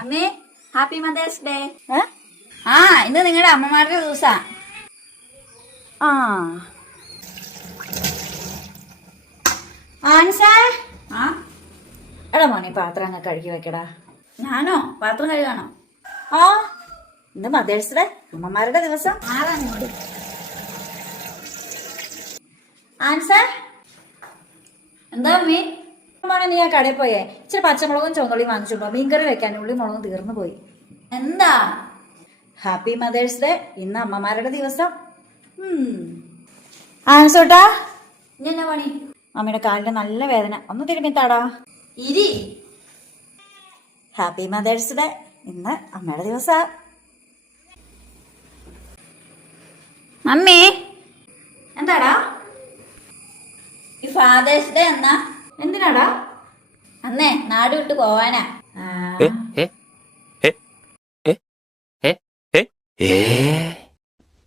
അമ്മേ happy mothers day. ആ ഇന്ന് നിങ്ങളുടെ അമ്മമാരുടെ ദിവസാ. ആ ആൻസാ, ആ എടാ മോനെ പാത്രം അങ്ങ് കഴുകി വെക്കടാ. ഞാനോ പാത്രം കഴുകാണോ? ആ ഇന്ന് മദേഴ്സ് ഡേ, അമ്മമാരുടെ ദിവസം. ആരാണ് ഇങ്ങോട്ട്? ആൻസാ, എന്താ അമ്മേ? മോനെ നീ ആ കടയിൽ പോയേ ഇച്ചിരി പച്ചമുളകും ചുവന്നുള്ളിയും വാങ്ങിച്ചിട്ടുണ്ടോ? മീൻകറി വെക്കാൻ ഉള്ളി മുളകും തീർന്നു പോയി. എന്താ? ഹാപ്പി മദേഴ്സ് ഡേ, ഇന്ന് അമ്മമാരുടെ ദിവസം. ആൻസോട്ടാ, ഇനി എന്നാ പണി? അമ്മയുടെ കാലിന് നല്ല വേദന, ഒന്ന് തിരുമ്മിത്താടാ. ഇരി. ഹാപ്പി മദേഴ്സ് ഡേ, ഇന്ന് അമ്മയുടെ ദിവസാ. അമ്മേ എന്താടാ? ഈ ഫാദേഴ്സ് ഡേ എന്നാ? എന്തിനാടാ? അന്നേ നാട് വിട്ട് പോവാനാ. ആ,